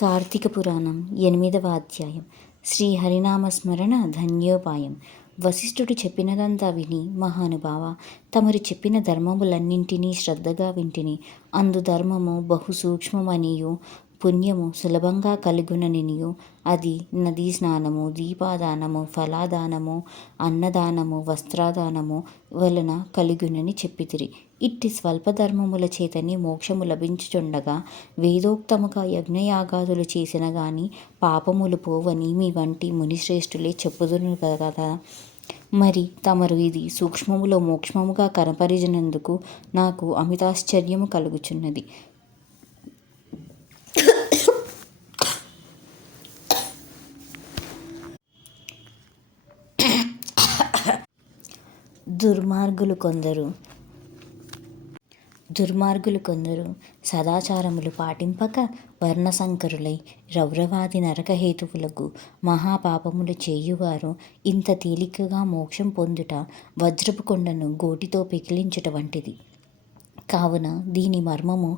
కార్తీక పురాణం 8వ అధ్యాయం. శ్రీ హరినామస్మరణ ధన్యోపాయం. వశిష్ఠుడు చెప్పినదంతా విని, మహానుభావ, తమరు చెప్పిన ధర్మములన్నింటినీ శ్రద్ధగా వింటిని. అందు ధర్మము బహు సూక్ష్మమనియు పుణ్యము సులభంగా కలుగుననియు, అది నదీ స్నానము, దీపాదానము, ఫలాదానము, అన్నదానము, వస్త్రదానము వలన కలుగునని చెప్పితిరి. ఇట్టి స్వల్పధర్మముల చేతని మోక్షము లభించుచుండగా వేదోక్తముగా యజ్ఞయాగాదులు చేసిన గాని పాపములు పోవని మీ వంటి మునిశ్రేష్ఠులే చెప్పుదురు కదా. మరి తమరు ఇది సూక్ష్మములో మోక్షముగా కనపరిచినందుకు నాకు అమితాశ్చర్యము కలుగుచున్నది. దుర్మార్గులు కొందరు సదాచారములు పాటింపక వర్ణసంకరులై రౌరవాది నరకహేతువులకు మహాపాపములు చేయువారు ఇంత తేలికగా మోక్షం పొందుట వజ్రపు కొండను గోటితో పెకిలించుట వంటిది. కావున దీని మర్మము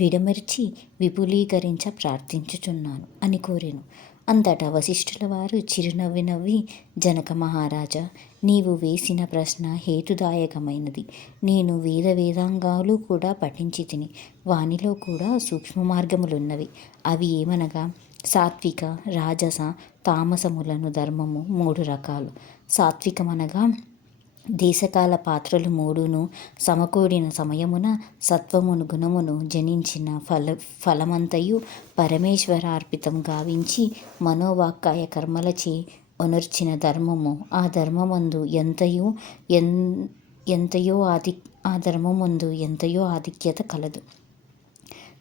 విడమర్చి విపులీకరించ ప్రార్థించుచున్నాను అని కోరెను. అంతటా వశిష్ఠుల వారు చిరునవ్వి నవ్వి, జనక మహారాజా, నీవు వేసిన ప్రశ్న హేతుదాయకమైనది. నేను వేదాంగాలు కూడా పఠించి తిని, వానిలో కూడా సూక్ష్మ మార్గములున్నవి. అవి ఏమనగా సాత్విక, రాజస, తామసములను ధర్మము 3 రకాలు. సాత్వికమనగా దేశకాల పాత్రలు 3ను సమకూడిన సమయమున సత్వమును గుణమును జనించిన ఫలమంతయు పరమేశ్వరార్పితం గావించి మనోవాక్కాయ కర్మలచే ఒనర్చిన ధర్మము. ఆ ధర్మమందు ఎంతయో ఆధిక్యత కలదు.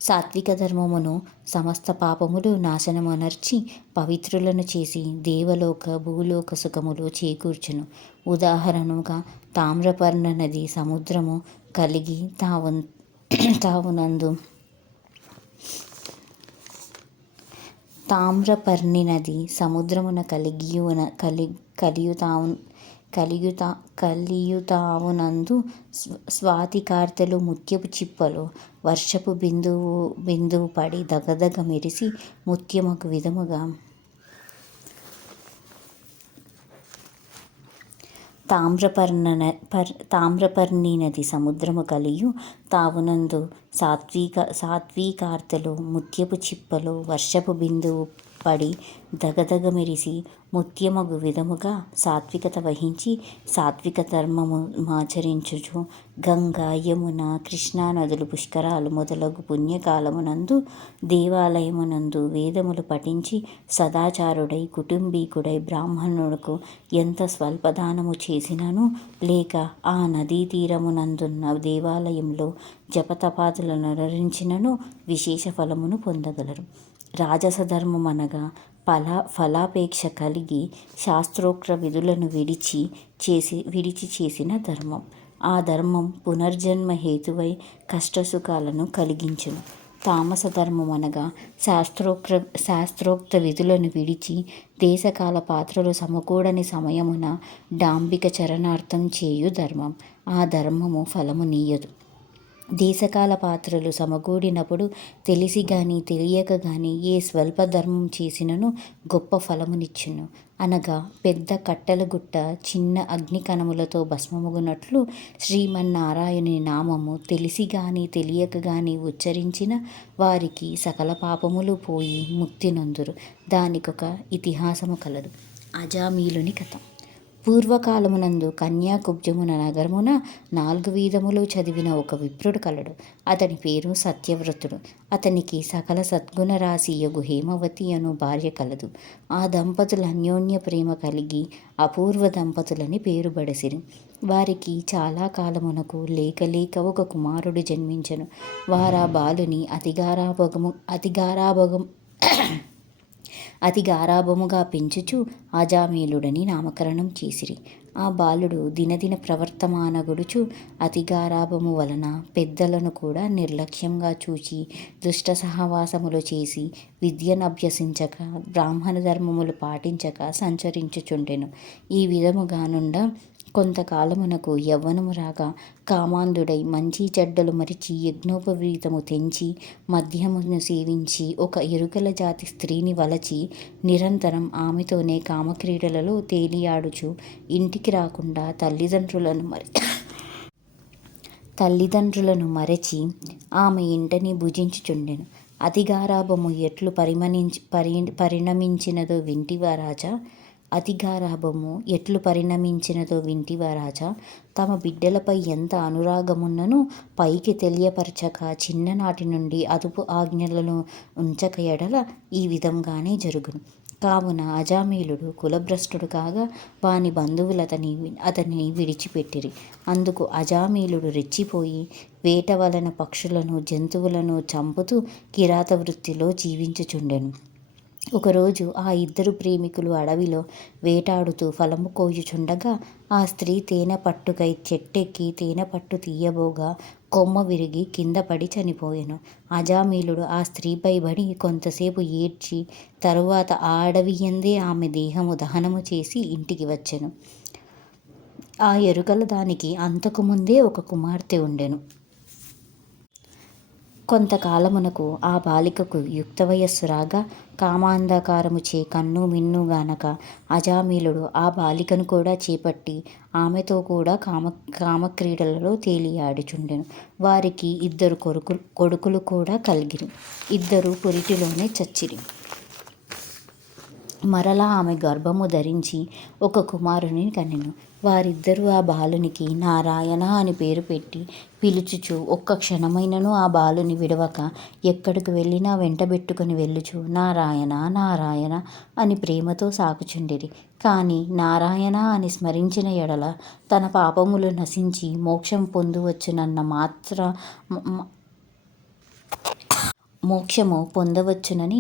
సాత్విక ధర్మమును సమస్త పాపములు నాశనమనర్చి పవిత్రులను చేసి దేవలోక భూలోక సుఖములు చేకూర్చును. ఉదాహరణగా తామ్రపర్ణ నది సముద్రము కలిగి తావునందు తామ్రపర్ణి నది సముద్రమున కలియుతావునందు స్వాతికార్తెలు ముత్యపు చిప్పలు వర్షపు బిందువు పడి దగదగ మెరిసి ముత్యమగు విధముగా తామ్రపర్ణి నది సముద్రము కలియు తావునందు సాత్వికార్తెలు ముత్యపు చిప్పలు వర్షపు బిందువు పడి దగదగ మెరిసి ముత్యమగు విధముగా సాత్వికత వహించి సాత్విక ధర్మమాచరించుచు గంగా, యమున, కృష్ణా నదులు, పుష్కరాలు మొదలగు పుణ్యకాలమునందు దేవాలయమునందు వేదములు పఠించి సదాచారుడై కుటుంబీకుడై బ్రాహ్మణులకు ఎంత స్వల్పదానము చేసినను, లేక ఆ నదీ తీరమునందున్న దేవాలయంలో జపతపాదులను నిర్వహించినను విశేష ఫలమును పొందగలరు. రాజస ధర్మం అనగా ఫలాపేక్ష కలిగి శాస్త్రోక్త విధులను విడిచి చేసిన ధర్మం. ఆ ధర్మం పునర్జన్మ హేతువై కష్టసుఖాలను కలిగించును. తామస ధర్మం అనగా శాస్త్రోక్త విధులను విడిచి దేశకాల పాత్రలు సమకూడని సమయమున డాంబిక చరణార్థం చేయు ధర్మం. ఆ ధర్మము ఫలము నీయదు. దేశకాల పాత్రలు సమకూడినప్పుడు తెలిసి గాని తెలియక గాని ఏ స్వల్ప ధర్మం చేసినను గొప్ప ఫలమునిచ్చును. అనగా పెద్ద కట్టెల గుట్ట చిన్న అగ్ని కణములతో భస్మమగునట్లు శ్రీమన్నారాయణుని నామము తెలిసి గాని తెలియక గాని ఉచ్చరించిన వారికి సకల పాపములు పోయి ముక్తి నొందురు. దానికొక ఇతిహాసము కలదు. అజామీలుని కథ. పూర్వకాలమునందు కన్యాకుబ్జమున నగరమున 4 వేదములు చదివిన ఒక విప్రుడు కలడు. అతని పేరు సత్యవ్రతుడు. అతనికి సకల సద్గుణరాశియగు హేమవతి అను భార్య కలదు. ఆ దంపతులు అన్యోన్య ప్రేమ కలిగి అపూర్వ దంపతులని పేరు బడసిరి. వారికి చాలా కాలమునకు లేక ఒక కుమారుడు జన్మించెను. వారా బాలుని అతి గారాభముగా పెంచుచు అజామీలుడని నామకరణం చేసిరి. ఆ బాలుడు దినదిన ప్రవర్తమానగుడుచు అతి గారాభము వలన పెద్దలను కూడా నిర్లక్ష్యంగా చూచి దుష్ట సహవాసములు చేసి విద్యనభ్యసించక బ్రాహ్మణ ధర్మములు పాటించక సంచరించుచుండెను. ఈ విధముగా నుండ కొంతకాలమునకు యవ్వనము రాగా కామాంధుడై మంచి చెడ్డలు మరిచి యజ్ఞోపవీతము తెంచి మద్యమును సేవించి ఒక ఎరుకల జాతి స్త్రీని వలచి నిరంతరం ఆమెతోనే కామక్రీడలలో తేలియాడుచు ఇంటికి రాకుండా తల్లిదండ్రులను మరచి ఆమె ఇంటని భుజించుచుండెను. అతిగారాభము ఎట్లు పరిణమించినదో వింటివా రాజా? అతిగారాభము ఎట్లు పరిణమించినదో వింటివా రాజా? తమ బిడ్డలపై ఎంత అనురాగమున్నను పైకి తెలియపరచక చిన్ననాటి నుండి అదుపు ఆజ్ఞలను ఉంచక ఎడల ఈ విధంగానే జరుగును. కావున అజామీలుడు కులభ్రష్టుడు కాగా వాని బంధువులు అతనిని విడిచిపెట్టిరి. అందుకు అజామీలుడు రెచ్చిపోయి వేట వలన పక్షులను జంతువులను చంపుతూ కిరాత వృత్తిలో జీవించుచుండెను. ఒకరోజు ఆ ఇద్దరు ప్రేమికులు అడవిలో వేటాడుతూ ఫలము కోయుచుండగా ఆ స్త్రీ తేనె పట్టుకై చెట్టెక్కి తేనె పట్టు తీయబోగా కొమ్మ విరిగి కింద పడి చనిపోయెను. అజామీలుడు ఆ స్త్రీపై పడి కొంతసేపు ఏడ్చి తరువాత ఆ అడవియందే ఆమె దేహము దహనము చేసి ఇంటికి వచ్చెను. ఆ ఎరుకల దానికి అంతకు ముందే ఒక కుమార్తె ఉండెను. కొంతకాలమునకు ఆ బాలికకు యుక్త వయస్సు రాగా కామాంధకారముచే కన్ను మిన్నుగానక అజామీలుడు ఆ బాలికను కూడా చేపట్టి ఆమెతో కూడా కామక్రీడలలో తేలియాడుచుండెను. వారికి ఇద్దరు కొడుకులు కూడా కలిగిరి. ఇద్దరు పురిటిలోనే చచ్చిరి. మరలా ఆమె గర్భము ధరించి ఒక కుమారుని కనెను. వారిద్దరూ ఆ బాలునికి నారాయణ అని పేరు పెట్టి పిలుచుచు ఒక్క క్షణమైనను ఆ బాలుని విడవక ఎక్కడికి వెళ్ళినా వెంటబెట్టుకుని వెళ్ళుచు నారాయణ నారాయణ అని ప్రేమతో సాకుచుండిరి. కాని నారాయణ అని స్మరించిన ఎడల తన పాపములు నశించి మోక్షం పొందవచ్చునని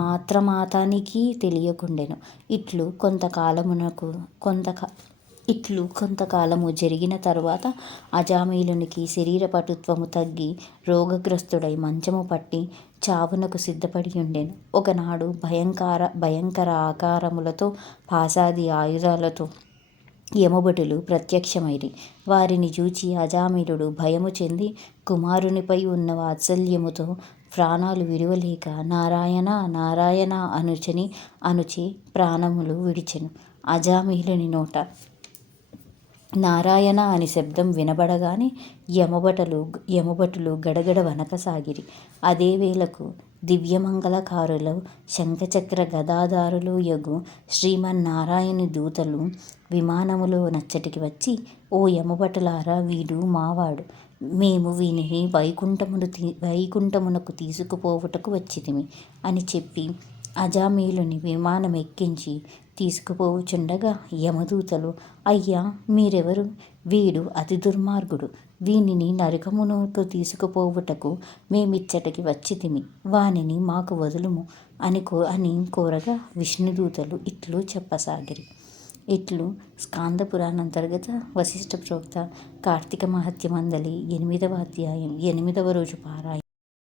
మాత్రమాతానికి తెలియకుండెను. ఇట్లు కొంతకాలము జరిగిన తరువాత అజామీలునికి శరీర పటుత్వము తగ్గి రోగగ్రస్తుడై మంచము పట్టి చావునకు సిద్ధపడి ఉండెను. ఒకనాడు భయంకర ఆకారములతో పాశాది ఆయుధాలతో యమభటులు ప్రత్యక్షమైరి. వారిని చూచి అజామీలుడు భయము చెంది కుమారునిపై ఉన్న వాత్సల్యముతో ప్రాణాలు విడువలేక నారాయణ నారాయణ అనుచి ప్రాణములు విడిచెను. అజామీలుని నోట నారాయణ అని శబ్దం వినబడగానే యమభటులు గడగడ వణకసాగిరి. అదే వేళకు దివ్యమంగళకారులు శంఖచక్ర గదాధారులు యగు శ్రీమన్నారాయణి దూతలు విమానములో నచ్చటికి వచ్చి ఓ యమభటులారా వీడు మావాడు. మేము వీనిని వైకుంఠమునకు తీసుకుపోవుటకు వచ్చితిమి అని చెప్పి అజామీలుని విమానమెక్కించి తీసుకుపోవుచుండగా యమదూతలు అయ్యా మీరెవరు? వీడు అతి దుర్మార్గుడు. వీనిని నరకమునకు తీసుకుపోవుటకు మేమిచ్చటికి వచ్చితిమి. వానిని మాకు వదులుము అని కోరగా విష్ణుదూతలు ఇట్లు చెప్పసాగిరి. ఇట్లు స్కాంద పురాణాంతర్గత వశిష్ఠ ప్రోక్త కార్తీక మహత్య మందలి 8వ అధ్యాయం 8వ రోజు పారాయణం.